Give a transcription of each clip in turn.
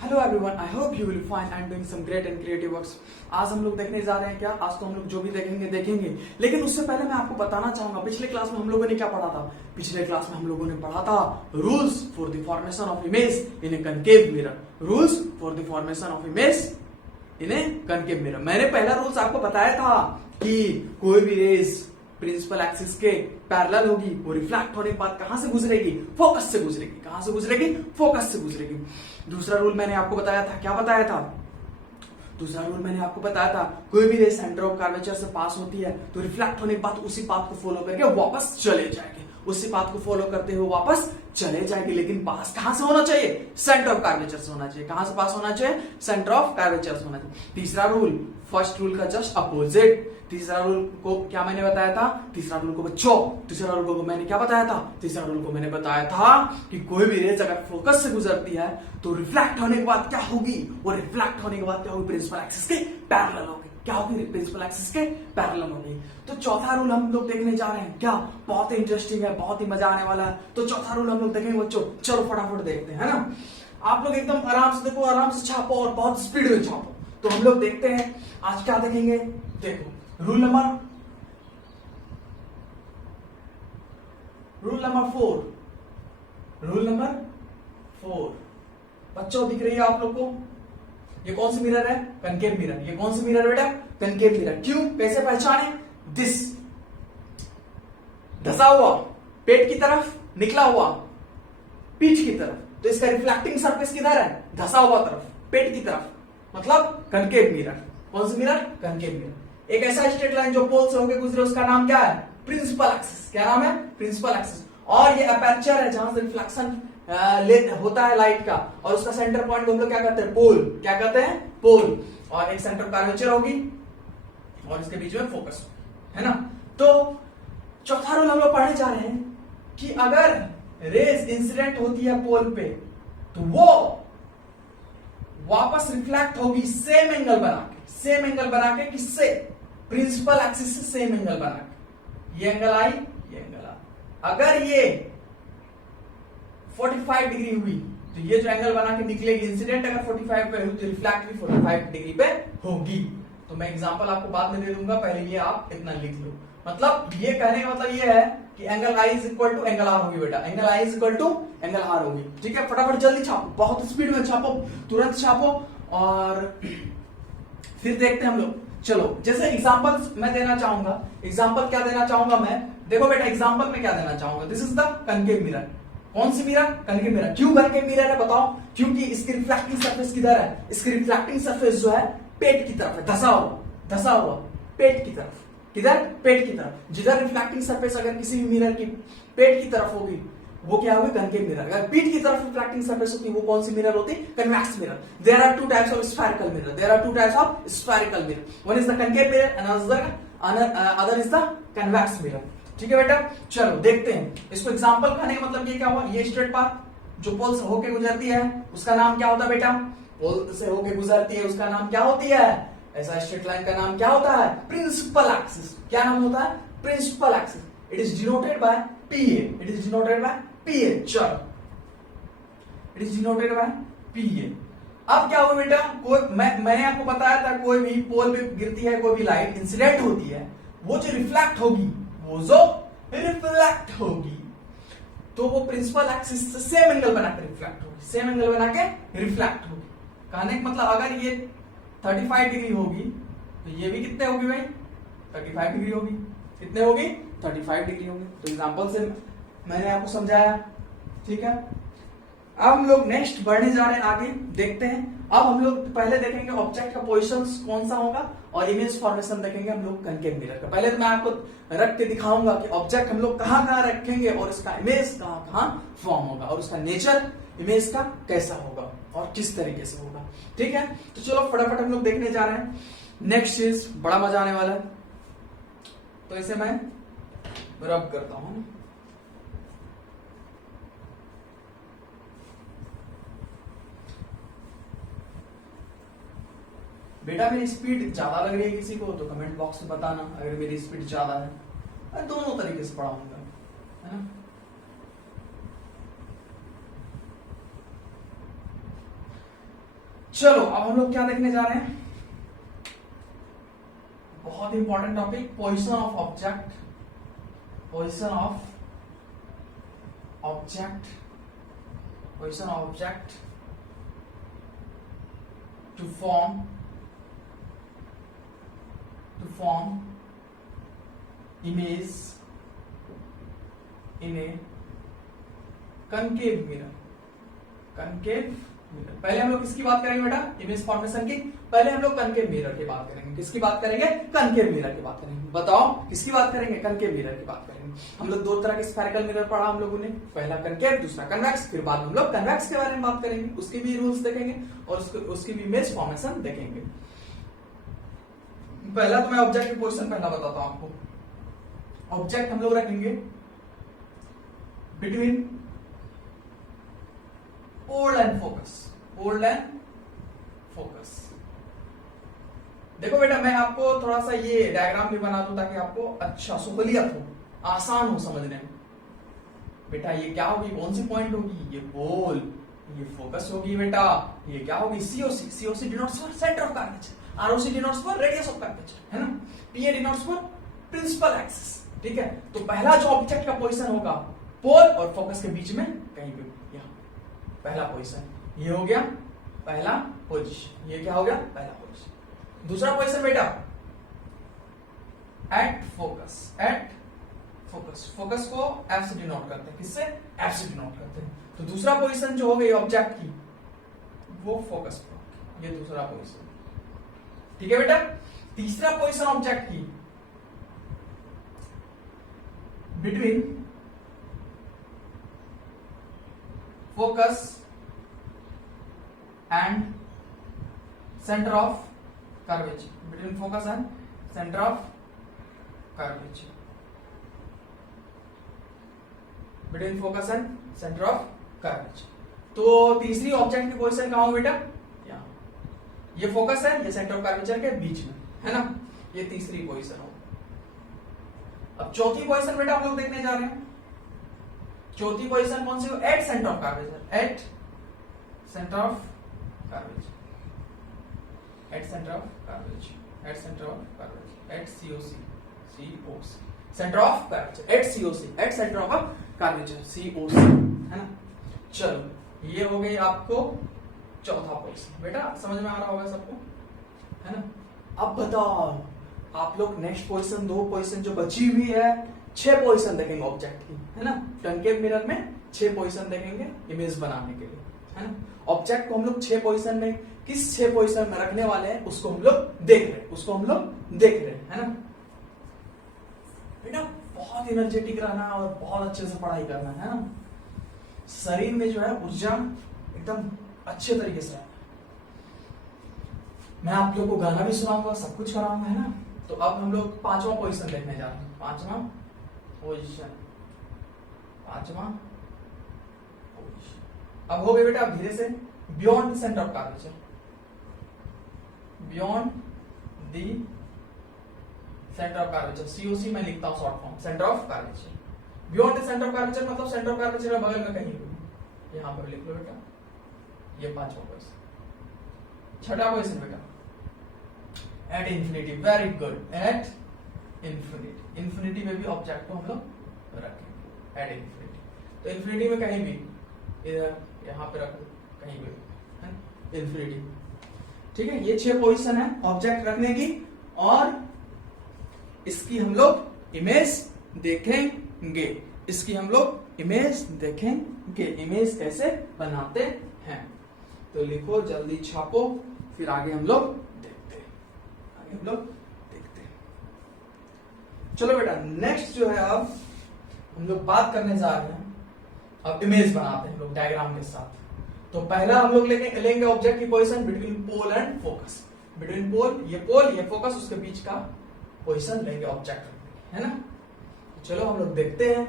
Hello everyone, I hope you will find I am doing some great and creative works. आज हम लोग देखने जा रहे हैं क्या? आज तो हम लोग जो भी देखेंगे, लेकिन उससे पहले मैं आपको बताना चाहूंगा पिछले क्लास में हम लोगों ने क्या पढ़ा था। पिछले क्लास में हम लोगों ने पढ़ा था rules for the formation of image in a concave mirror. Rules for the formation of image in a concave mirror. मैंने पहला रूल्स आपको बताया था कि कोई भी रेज प्रिंसिपल एक्सिस के पैरेलल होगी, वो रिफ्लेक्ट होने के बाद कहां से गुजरेगी? फोकस से गुजरेगी। कहां से गुजरेगी? फोकस से गुजरेगी। दूसरा रूल मैंने आपको बताया था, क्या बताया था? दूसरा रूल मैंने आपको बताया था कोई भी रे सेंटर ऑफ कर्वेचर से पास होती है तो रिफ्लेक्ट होने के बाद उसी पाथ को फॉलो करके वापस चले जाएंगे, उसी पाथ को फॉलो करते हुए वापस चले जाएंगे। लेकिन पास कहां से होना चाहिए? सेंटर ऑफ कर्वेचर से होना चाहिए। कहां से पास होना चाहिए? सेंटर ऑफ कर्वेचर से होना चाहिए। तीसरा रूल फर्स्ट रूल का जस्ट अपोजिट। तीसरा रूल को क्या मैंने बताया था? तीसरा रूल को बच्चों, तीसरा रूल को मैंने क्या बताया था? तीसरा रूल को मैंने बताया था कि कोई भी रेज अगर फोकस से गुजरती है तो रिफ्लेक्ट होने के बाद क्या होगी? वो रिफ्लेक्ट होने के बाद क्या होगी? प्रिंसिपल एक्सिस के पैरेलल होगी। क्या होगी? प्रिंसिपल एक्सिस के पैरेलल होगी। तो चौथा रूल हम लोग देखने जा रहे हैं, क्या बहुत ही इंटरेस्टिंग है, बहुत ही मजा आने वाला है। तो चौथा रूल हम लोग देखेंगे बच्चों, चलो फटाफट देखते हैं, है ना। आप लोग एकदम आराम से देखो, आराम से छापो और बहुत स्पीड में छापो। तो हम लोग देखते हैं आज क्या देखेंगे। देखो रूल नंबर 4। रूल नंबर 4 बच्चों दिख रही है आप लोग को? ये कौन सी मिरर है? Concave mirror. ये कौन सी मिरर बेटा? Concave mirror. क्यों? कैसे पहचाने? दिस धसा हुआ पेट की तरफ, निकला हुआ पीठ की तरफ, तो इसका रिफ्लेक्टिंग सरफेस किधर है? धसा हुआ तरफ, पेट की तरफ, मतलब कनकेव मिरर। कौन सी मिरर? Concave mirror. एक ऐसा स्ट्रेट लाइन जो पोल से होकर गुजरे उसका नाम क्या है? Principal axis. क्या नाम है? Principal axis. और ये अपर्चर है जहां से रिफ्लेक्शन होता है लाइट का, और उसका सेंटर पॉइंट को हम लोग क्या कहते हैं? पोल। क्या कहते हैं? पोल। और एक सेंटर कर्वेचर होगी और इसके बीच में फोकस, है ना। तो चौथा रूल हम लोग पढ़ने जा रहे हैं कि अगर रेज इंसिडेंट होती है पोल पे तो वो वापस रिफ्लेक्ट होगी सेम एंगल बना के। सेम एंगल बना के किससे? प्रिंसिपल एक्सिस से सेम एंगल बना के। ये एंगल आई, ये एंगल आ। अगर ये 45 डिग्री हुई तो ये जो एंगल बना के निकलेगी इंसिडेंट अगर 45 पे हुई तो रिफ्लेक्ट भी 45 डिग्री पे होगी। तो मैं एग्जांपल आपको बाद में दे दूंगा, पहले ये आप इतना लिख लो। मतलब ये कहने का मतलब ये है कि angle i is equal to angle r होगी बेटा। Angle i is equal to angle r होगी। ठीक है, फटाफट जल्दी छापो, बहुत स्पीड में छापो, तुरंत छापो। और फिर देखते हैं हम लोग। चलो जैसे एग्जांपल मैं देना चाहूंगा। एग्जांपल क्या देना चाहूंगा मैं? देखो बेटा, एग्जांपल में क्या देना चाहूंगा? This is the concave mirror. कौन सी मिरर? Concave mirror. क्यों कनकेव मिरर है बताओ? क्योंकि इसकी रिफ्लेक्टिंग सरफेस किधर है? इसकी रिफ्लेक्टिंग सरफेस जो है पेट की तरफ है, धसा हुआ पेट की तरफ। किधर? पेट की तरफ। जिधर रिफ्लेक्टिंग सरफेस अगर किसी भी मिरर की पेट की तरफ होगी वो क्या होगी? Concave mirror. अगर पीठ की तरफ रिफ्लेक्टिंग सरफेस होती है वो कौन सी मिरर होती है? Convex mirror. There are two types of spherical mirror. There are two types of spherical mirror. One is the concave mirror and other is the convex mirror. ठीक है बेटा, चलो देखते हैं इसको। एग्जांपल कहने का मतलब ये क्या हुआ? ये स्ट्रेट पाथ जो पोल से होके गुजरती है उसका नाम क्या होता है बेटा? पोल से होके गुजरती है उसका नाम क्या होती है? ऐसा स्ट्रेट लाइन का नाम क्या होता है? Principal axis. क्या नाम होता है? Principal axis. It is denoted by PA। It is denoted by PA। चलो, it is denoted by PA। अब क्या होगा बेटा? मैंने आपको बताया था कोई भी पोल पे गिरती है, कोई भी लाइट इंसिडेंट होती है, वो जो रिफ्लेक्ट होगी, वो जो रिफ्लेक्ट होगी तो वो प्रिंसिपल एक्सिस से सेम एंगल बना के रिफ्लेक्ट होगी। सेम एंगल बना के रिफ्लेक्ट होगी। कहने का मतलब अगर ये 35 डिग्री होगी तो ये भी कितने होगी भाई? 35 डिग्री होगी। कितने होगी? 35 डिग्री होगी। तो एग्जांपल से मैंने आपको समझाया। ठीक है, अब हम लोग नेक्स्ट बढ़ने जा रहे हैं, आगे देखते हैं। अब हम लोग पहले देखेंगे ऑब्जेक्ट का पोजीशन कौन सा होगा और इमेज फॉर्मेशन देखेंगे हम लोग कनकेव मिरर का। पहले तो मैं आपको रख के दिखाऊंगा कि ऑब्जेक्ट हम लोग कहां कहां रखेंगे और इसका इमेज कहां कहां फॉर्म होगा और उसका नेचर इमेज का कैसा होगा और किस तरीके से होगा। ठीक है, तो चलो फटाफट हम लोग देखने जा रहे हैं। नेक्स्ट चीज बड़ा मजा आने वाला है, तो इसे मैं रब करता हूं। बेटा मेरी स्पीड ज्यादा लग रही है किसी को तो कमेंट बॉक्स में बताना अगर मेरी स्पीड ज्यादा है। मैं दोनों तरीके से पढ़ाऊंगा, है ना। चलो अब हम लोग क्या देखने जा रहे हैं, बहुत important topic, position of object, position of object, position of object to form image in a concave mirror, concave mirror. पहले हम लोग किसकी बात करेंगे बेटा, इमेज फॉर्मेशन की। पहले हम लोग कनकेव मिरर की बात करेंगे। किसकी बात करेंगे, कनकेव मिरर की बात करेंगे। बताओ किसकी बात करेंगे, कनकेव मिरर की बात करेंगे। हम लोग दो तरह के स्फेरिकल मिरर पढ़ा हम लोगों ने, पहला कनकेव दूसरा कन्वेक्स। फिर बाद में हम लोग कन्वेक्स के बारे में बात करेंगे, उसके भी रूल्स देखेंगे और उसकी भी इमेज फॉर्मेशन देखेंगे। पहला तो मैं ऑब्जेक्ट की पोजीशन पहला बताता हूं आपको। ऑब्जेक्ट हम लोग रखेंगे between pole and focus, pole and focus. देखो बेटा मैं आपको थोड़ा सा ये डायग्राम भी बना दूं ताकि आपको अच्छा सहूलियत हो, आसान हो समझने में। बेटा ये क्या होगी, कौन सी पॉइंट होगी, ये पोल, ये फोकस होगी बेटा। ये क्या होगी, COC, COC denotes for centre of curvature, ROC denotes for radius of curvature, है ना। पीए डिनोट्स फॉर प्रिंसिपल एक्सिस, ठीक है। तो पहला जो ऑब्जेक्ट का पोजीशन होगा पोल और फोकस के बीच में कहीं भी, यहां पहला पोजीशन ये हो गया पहला पोजीशन। ये क्या हो गया, पहला पोजीशन। दूसरा पोजीशन बेटा at focus, at focus, focus को एफ से डिनोट करते हैं, किससे, एफ से डिनोट करते हैं। तो दूसरा पोजीशन जो हो गई ऑब्जेक्ट की वो फोकस पर, ये दूसरा पोजीशन, ठीक है बेटा। तीसरा पोजीशन ऑब्जेक्ट की between focus and centre of curvature, between focus and centre of curvature, between focus and centre of curvature. तो तीसरी ऑब्जेक्ट की पोजीशन कहां हो बेटा, यहां। ये फोकस है, ये सेंटर ऑफ कर्वेचर के बीच में, है ना। ये तीसरी पोजीशन हो। अब चौथी पोजीशन बेटा हम लोग देखने जा रहे हैं। चौथी पोजीशन कौन सी हो, at centre of curvature, at centre of curvature, at centre of curvature, at centre of curvature, at COC, COC, centre of curvature, at COC, at centre of curvature, COC, है ना। चलो ये हो गई आपको चौथा पोजीशन। बेटा समझ में आ रहा होगा सबको, है ना। अब बताओ आप लोग नेक्स्ट पोजीशन, दो पोजीशन जो बची हुई है, 6 पोजीशन देखेंगे ऑब्जेक्ट की, है ना। कनकेव मिरर में 6 पोजीशन देखेंगे इमेज बनाने के लिए, है ना। ऑब्जेक्ट को हम लोग 6 पोजीशन में, किस 6 पोजीशन में रखने वाले हैं उसको हम लोग देख रहे हैं, उसको हम लोग देख रहे हैं, है ना। बेटा बहुत एनर्जेटिक रहना और बहुत अच्छे से पढ़ाई करना है ना। शरीर में जो है ऊर्जा एकदम अच्छे तरीके से। मैं आप लोगों को गाना भी सुनाऊंगा, सब कुछ कराऊंगा, है ना। तो अब हम लोग 5वां पोजीशन देखने जा रहे हैं। 5वां पोजीशन, 5वां पोजीशन। अब हो गए बेटा धीरे से, beyond the centre of curvature, beyond the centre of curvature, COC मैं लिखता हूं short form, centre of curvature. Beyond the centre of curvature मतलब सेंटर ऑफ कर्वेचर में बगल में कहीं भी, यहां पर लिख लो बेटा। ये 5वां पोजीशन। छठा पोजीशन बेटा at infinity, very good, at infinity. Infinity में भी ऑब्जेक्ट को हम लोग रखेंगे एट इंफिनिटी। तो इंफिनिटी में कहीं भी, इधर यहां पे रखो, कहीं भी, है इंफिनिटी, ठीक है। ये 6 पोजीशन है ऑब्जेक्ट रखने की और इसकी हम लोग इमेज देखेंगे, इसकी हम लोग इमेज देखेंगे। इमेज कैसे बनाते हैं तो लिखो, जल्दी छापो, फिर आगे हम लोग देखते हैं, आगे हम लोग देखते हैं। चलो बेटा नेक्स्ट जो है अब हम लोग बात करने जा रहे हैं, अब इमेज बनाते हैं हम लोग डायग्राम के साथ। तो पहला हम लोग लेंगे ऑब्जेक्ट की position between pole and focus, between pole, ये फोकस, उसके बीच का पोजीशन लेंगे ऑब्जेक्ट, है ना। चलो हम लोग देखते हैं।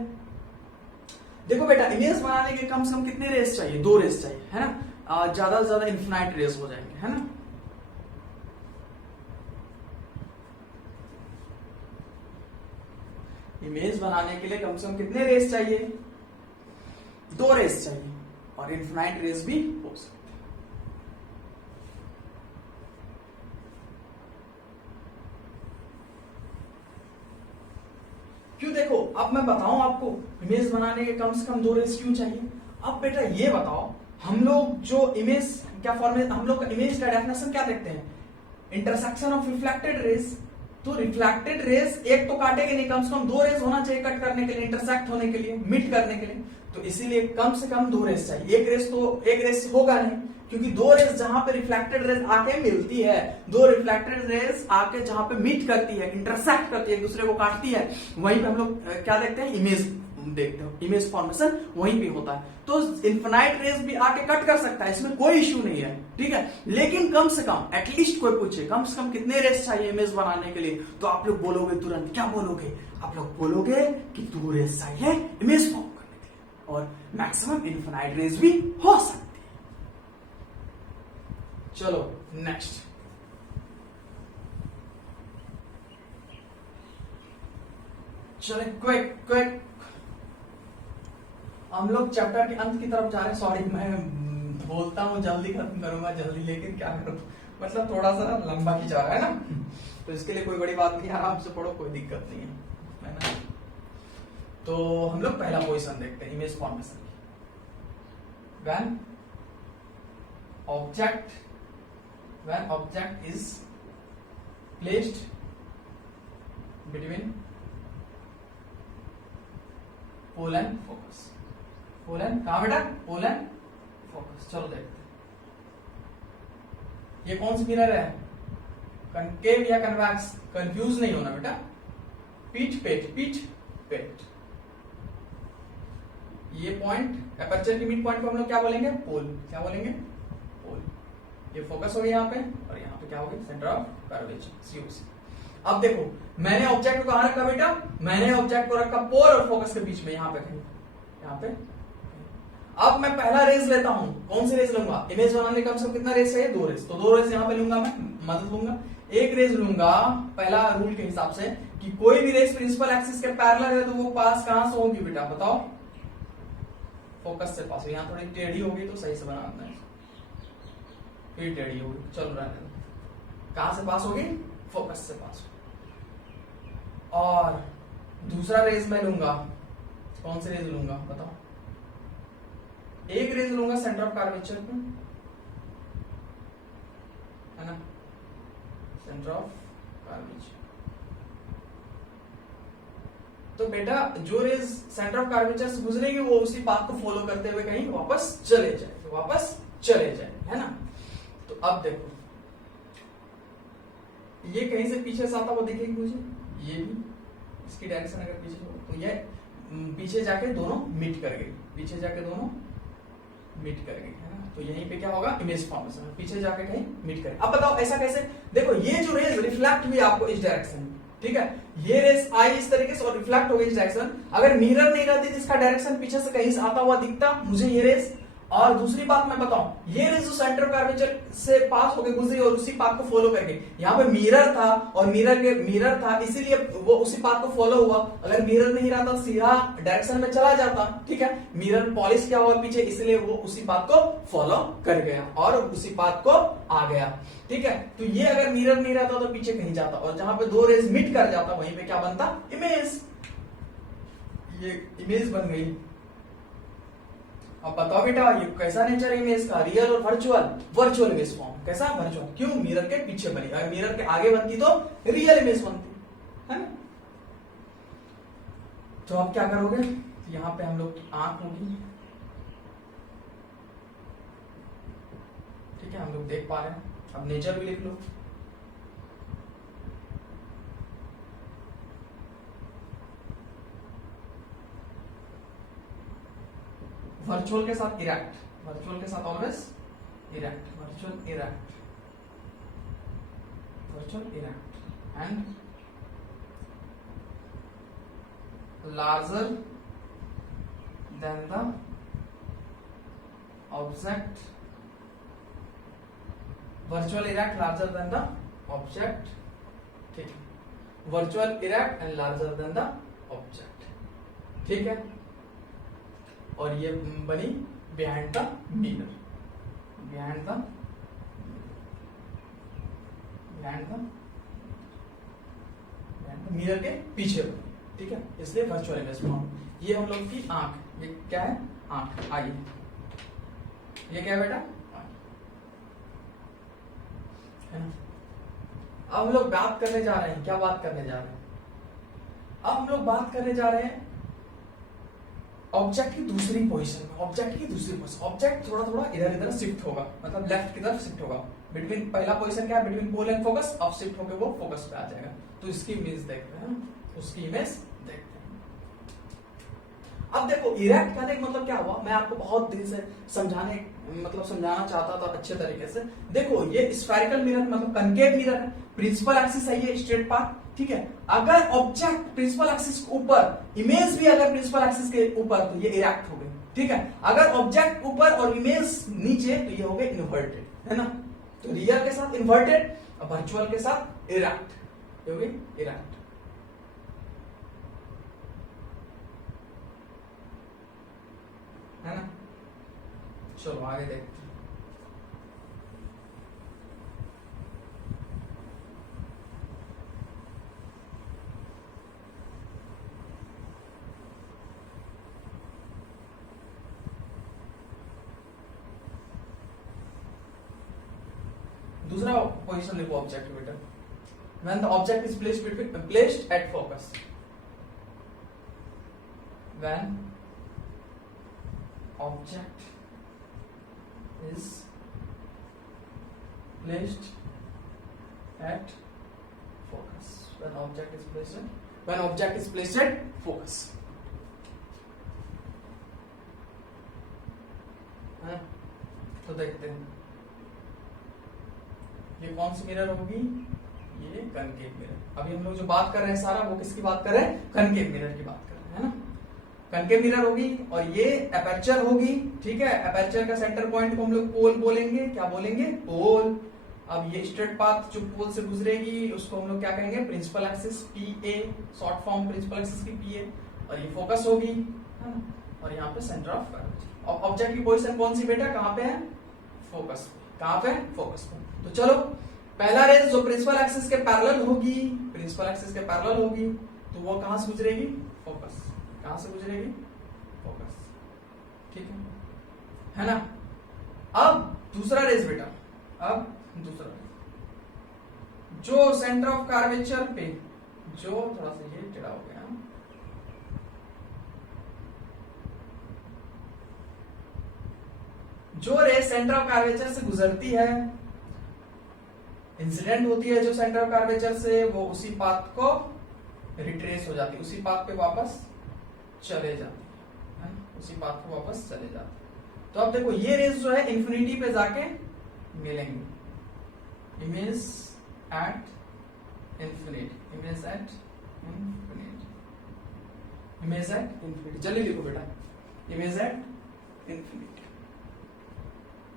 देखो बेटा इमेज बनाने के कम से कम कितने रेस चाहिए, 2 रेस चाहिए, है ना। ज्यादा से ज्यादा इन्फिनाइट रेस हो जाएंगे, है ना। इमेज बनाने के लिए कम से कम कितने रेस चाहिए, 2 रेस चाहिए और इन्फिनाइट रेस भी हो सकते हैं। अब मैं बताऊं आपको इमेज बनाने के कम से कम 2 रेस क्यों चाहिए। अब बेटा ये बताओ, हम लोग जो इमेज क्या फॉर्मेट, हम लोग इमेज का डेफिनेशन क्या देखते हैं, इंटरसेक्शन ऑफ रिफ्लेक्टेड रेस। तो रिफ्लेक्टेड रेस एक तो काटेगी नहीं, कम से कम 2 रेस होना चाहिए कट करने के लिए, इंटरसेक्ट होने के लिए, मीट करने के लिए। तो इसीलिए कम से कम 2 रेस चाहिए। एक रेस होगा नहीं, क्योंकि 2 रेस जहां पे रिफ्लेक्टेड रेस आके मिलती है, 2 रिफ्लेक्टेड रेस आके जहां पे मीट करती है, इंटरसेक्ट करती है, एक दूसरे को काटती है, वहीं पे हम लोग क्या देखते हैं, इमेज देखते हो, इमेज फॉर्मेशन वहीं पे होता है। तो इन्फिनाइट रेस भी आके कट कर सकता है, इसमें कोई इश्यू नहीं है, ठीक है। लेकिन कम से कम एटलीस्ट कोई पूछे कम से कम कितने रेस चाहिए इमेज बनाने के लिए, तो आप लोग बोलोगे तुरंत, क्या बोलोगे, आप लोग बोलोगे कि 2 रेस चाहिए इमेज फॉर्म करने के लिए, और मैक्सिमम इन्फिनाइट रेस भी हो सकती है। चलो नेक्स्ट, चले क्विक हम लोग चैप्टर के अंत की तरफ जा रहे हैं। सॉरी मैं बोलता हूँ जल्दी खत्म करूंगा जल्दी, लेकिन क्या करूं, मतलब थोड़ा सा लंबा खिंचा रहा है ना, तो इसके लिए कोई बड़ी बात नहीं, आराम से पढ़ो, कोई दिक्कत नहीं है ना। तो हम लोग पहला पोजीशन देखते हैं इमेज फॉर्मेशन की। When object is placed between pole and focus, pole and कहा बेटा, पोल एंड फोकस। चलो देखते हैं ये कौन सी मिरर है, कनकेव या कन्वेक्स, कंफ्यूज नहीं होना बेटा, पीठ पेट। ये पॉइंट एपर्चर की मिड पॉइंट को हम लोग क्या बोलेंगे, पोल, क्या बोलेंगे, पोल। ये फोकस हो गया यहाँ पे, और यहाँ पे क्या हो गया, सेंटर ऑफ कर्वेचर, सीओसी। अब देखो मैंने ऑब्जेक्ट को कहां रखा बेटा, मैंने ऑब्जेक्ट को रखा पोल और फोकस के बीच में, यहाँ पे कहीं, यहाँ पे। अब मैं पहला रेस लेता हूं, कौन सी रेस लूंगा, इमेज बनाने कम से कम कितना रेस है, 2 रेस, तो 2 रेस यहाँ पे लूंगा, मैं मदद लूंगा। एक रेस लूंगा पहला रूल के हिसाब से कि कोई भी रेस प्रिंसिपल एक्सिस के पैरेलल है तो वो पास कहां से होगी बेटा, बताओ, फोकस से पास। यहाँ थोड़ी टेढ़ी होगी तो सही से बनाना है, फिर टेढ़ी होगी, चल रहा है, कहां से पास होगी, फोकस से पास। और दूसरा रेस मैं लूंगा, कौन सी रेस लूंगा बताओ, एक रेस लूंगा सेंटर ऑफ कर्वेचर पे, है ना, सेंटर ऑफ कर्वेचर। तो बेटा जो रेस सेंटर ऑफ कर्वेचर से गुजरेगी वो उसी पाथ को फॉलो करते हुए कहीं वापस चले जाए, है ना। तो अब देखो ये कहीं से पीछे से आता हुआ दिखेगी मुझे, ये भी इसकी डायरेक्शन अगर पीछे हो तो ये पीछे जाके दोनों मीट कर गई, पीछे जाके दोनों मीट कर गई, है ना। तो यहीं पे क्या होगा, इमेज फॉर्मेशन, पीछे जाके कहीं मीट करे। अब बताओ ऐसा कैसे, देखो ये जो रेस रिफ्लेक्ट हुई आपको इस डायरेक्शन में, ठीक है, ये रेस आई इस तरीके से और रिफ्लेक्ट हो गई इस डायरेक्शन। अगर मिरर नहीं रहती जिसका डायरेक्शन पीछे से कहीं से आता हुआ दिखता मुझे ये रेस। और दूसरी बात मैं बताऊं, ये रेस जो सेंटर ऑफ कर्वेचर से पास होकर गुजरी और उसी पाथ को फॉलो करके, यहाँ पे मिरर था और मिरर था इसीलिए वो उसी पाथ को फॉलो हुआ। अगर मिरर नहीं रहता सीधा डायरेक्शन में चला जाता, ठीक है, मिरर पॉलिश क्या हुआ पीछे, इसलिए वो उसी पाथ को फॉलो कर गया और उसी पाथ को आ गया, ठीक है। तो ये अगर मिरर नहीं रहता तो पीछे कहीं जाता, और जहां पे 2 रेस मीट कर जाता वहीं पे क्या बनता, इमेज। ये इमेज बन गई। अब बताओ बेटा ये कैसा नेचर है इमेज का, रियल और वर्चुअल इमेज फॉर्म। कैसा, वर्चुअल, क्यों, मिरर के पीछे बनी, अगर मिरर के आगे बनती तो रियल इमेज बनती, है ना। तो अब क्या करोगे, यहां पे हम लोग की आंख होगी, ठीक है, हम लोग देख पा रहे हैं। अब नेचर भी लिख लो, वर्चुअल के साथ इरेक्ट, वर्चुअल के साथ always erect, virtual erect and larger than the object, virtual erect larger than the object, ठीक है, virtual erect and larger than the object, ठीक है। और ये बनी behind the mirror, behind the mirror के पीछे बनी, ठीक है, इसलिए वर्चुअल इमेज फॉर्म। ये हम लोग की आंख, ये क्या है, आंख, आई, ये क्या है बेटा, है ना। अब हम लोग बात करने जा रहे हैं, क्या बात करने जा रहे हैं, अब हम लोग बात करने जा रहे हैं ऑब्जेक्ट की दूसरी पोजीशन में। ऑब्जेक्ट की दूसरी पोजीशन, ऑब्जेक्ट थोड़ा थोड़ा इधर इधर शिफ्ट होगा, मतलब लेफ्ट की तरफ शिफ्ट होगा। बिटवीन, पहला पोजीशन क्या है, बिटवीन पोल एंड फोकस, अब शिफ्ट होकर वो फोकस पे आ जाएगा। तो इसकी इमेज देखते हैं, उसकी इमेज देखते हैं। अब देखो इरेक्ट कहने का मतलब क्या हुआ, मैं आपको बहुत दिन से समझाना चाहता था अच्छे तरीके से। देखो ये स्फेरिकल मिरर मतलब कनकेव मिरर है, प्रिंसिपल एक्सिस है ये स्ट्रेट पाथ, ठीक है। अगर ऑब्जेक्ट प्रिंसिपल एक्सिस के ऊपर, इमेज भी अगर प्रिंसिपल एक्सिस के ऊपर, तो ये इरेक्ट हो गए, ठीक है। अगर ऑब्जेक्ट ऊपर और इमेज नीचे, तो ये हो गए इन्वर्टेड, है ना। तो रियल के साथ इन्वर्टेड और वर्चुअल के साथ इरेक्ट, हो गए इरेक्ट, है ना। चलो आगे देखते हैं। दूसरा पोजीशन लिखो ऑब्जेक्ट बेटा, when the object is placed at focus, when object is placed at focus, when object is placed at focus, है। तो देखते हैं ये कौन सी मिरर होगी, ये कनकेव मिरर। अभी हम लोग जो बात कर रहे हैं सारा, वो किसकी बात कर रहे हैं, कनकेव मिरर की बात कर रहे हैं, है ना। कनकेव मिरर होगी और ये एपर्चर होगी, ठीक है। एपर्चर का सेंटर पॉइंट को हम लोग पोल बोलेंगे, क्या बोलेंगे, पोल। अब ये स्ट्रेट पाथ जो पोल से गुजरेगी उसको हम लोग क्या कहेंगे, प्रिंसिपल एक्सिस, पीए, शॉर्ट फॉर्म प्रिंसिपल एक्सिस की पीए। और ये फोकस होगी, है ना। और यहाँ पे सेंटर ऑफ कर्वेचर। और ऑब्जेक्ट की पोजीशन कौन सी बेटा, कहाँ पे है, फोकस, कहाँ पे, फोकस पे। तो चलो पहला रेज जो प्रिंसिपल एक्सिस के पैरेलल होगी, प्रिंसिपल एक्सिस के पैरेलल होगी, तो वो कहां से गुजरेगी, फोकस, कहां से गुजरेगी, फोकस, ठीक है ना। अब दूसरा रेज बेटा, अब दूसरा रेज जो सेंटर ऑफ कर्वेचर पे, जो थोड़ा सा ये टेढ़ा हो गया, जो रेज सेंटर ऑफ कर्वेचर से गुजरती है, इंसिडेंट होती है जो सेंटर ऑफ कर्वेचर से, वो उसी पाथ को रिट्रेस हो जाती है, उसी पाथ पे वापस चले जाती है, उसी पाथ पे वापस चले जाती है। तो अब देखो ये रेज जो है इंफिनिटी पे जाके मिलेंगे, image at infinity, image at infinity, image at infinity. जल्दी लिखो बेटा, image at infinity,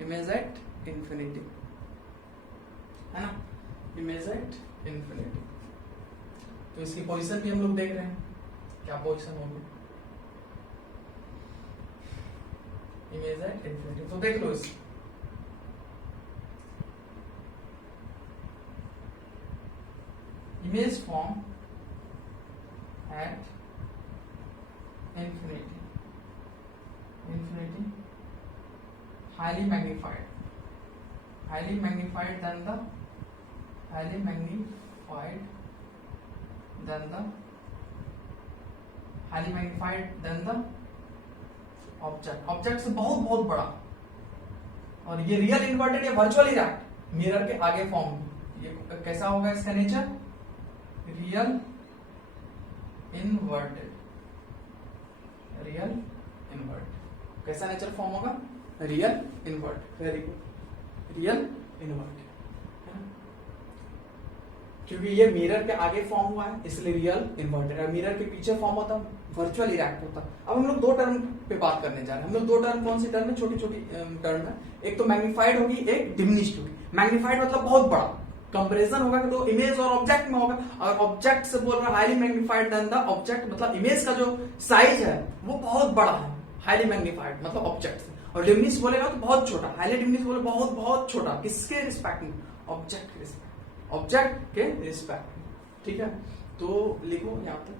image at infinity, है ना, इमेज एट इंफिनिटी। तो इसकी पोजीशन भी हम लोग देख रहे हैं, क्या पोजीशन होगी, इमेज एट इंफिनिटी। तो देख लो इस image form at infinity, infinity highly magnified than the highly magnified than the object से बहुत बहुत बड़ा। और ये रियल इन्वर्टेड या वर्चुअल इरेक्ट मिरर के आगे फॉर्म, ये कैसा होगा इसका nature, real inverted, real inverted. कैसा नेचर फॉर्म होगा, real invert, very good, real invert. क्योंकि ये मिरर के आगे फॉर्म हुआ है इसलिए रियल इन्वर्टेड है, मिरर के पीछे फॉर्म होता वर्चुअल इरेक्ट होता। अब हम लोग दो टर्म पे बात करने जा रहे हैं। हम लोग दो टर्म, कौन सी टर्म है, छोटी छोटी टर्म है, एक तो मैग्निफाइड होगी, एक डिमिनिश्ड होगी। मैग्निफाइड मतलब बहुत बड़ा, कंपैरिजन होगा तो इमेज और ऑब्जेक्ट में होगा। और ऑब्जेक्ट से बोल रहा है highly magnified then the object, मतलब इमेज का जो साइज है वो बहुत बड़ा है, हाईली मैग्निफाइड मतलब ऑब्जेक्ट से। और डिमिनिश बोलेगा तो बहुत छोटा, हाईली डिमिनिश बोले बहुत बहुत छोटा, किसके रिस्पेक्ट में, ऑब्जेक्ट के रिस्पेक्ट, ऑब्जेक्ट के रिस्पेक्ट में, ठीक है। तो लिखो यहाँ तक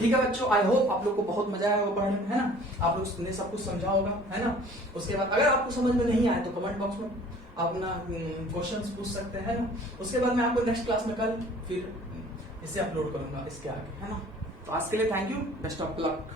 ठीक है बच्चों, आई होप आप लोग को बहुत मजा आया होगा पढ़ने में, है ना। आप लोग ने सब कुछ समझा होगा, है ना। उसके बाद अगर आपको समझ में नहीं आए तो कमेंट बॉक्स में आप अपना क्वेश्चंस पूछ सकते हैं ना। उसके बाद मैं आपको नेक्स्ट क्लास में कल फिर इसे अपलोड करूंगा इसके आगे, है ना। तो आज के लिए thank you, best of luck.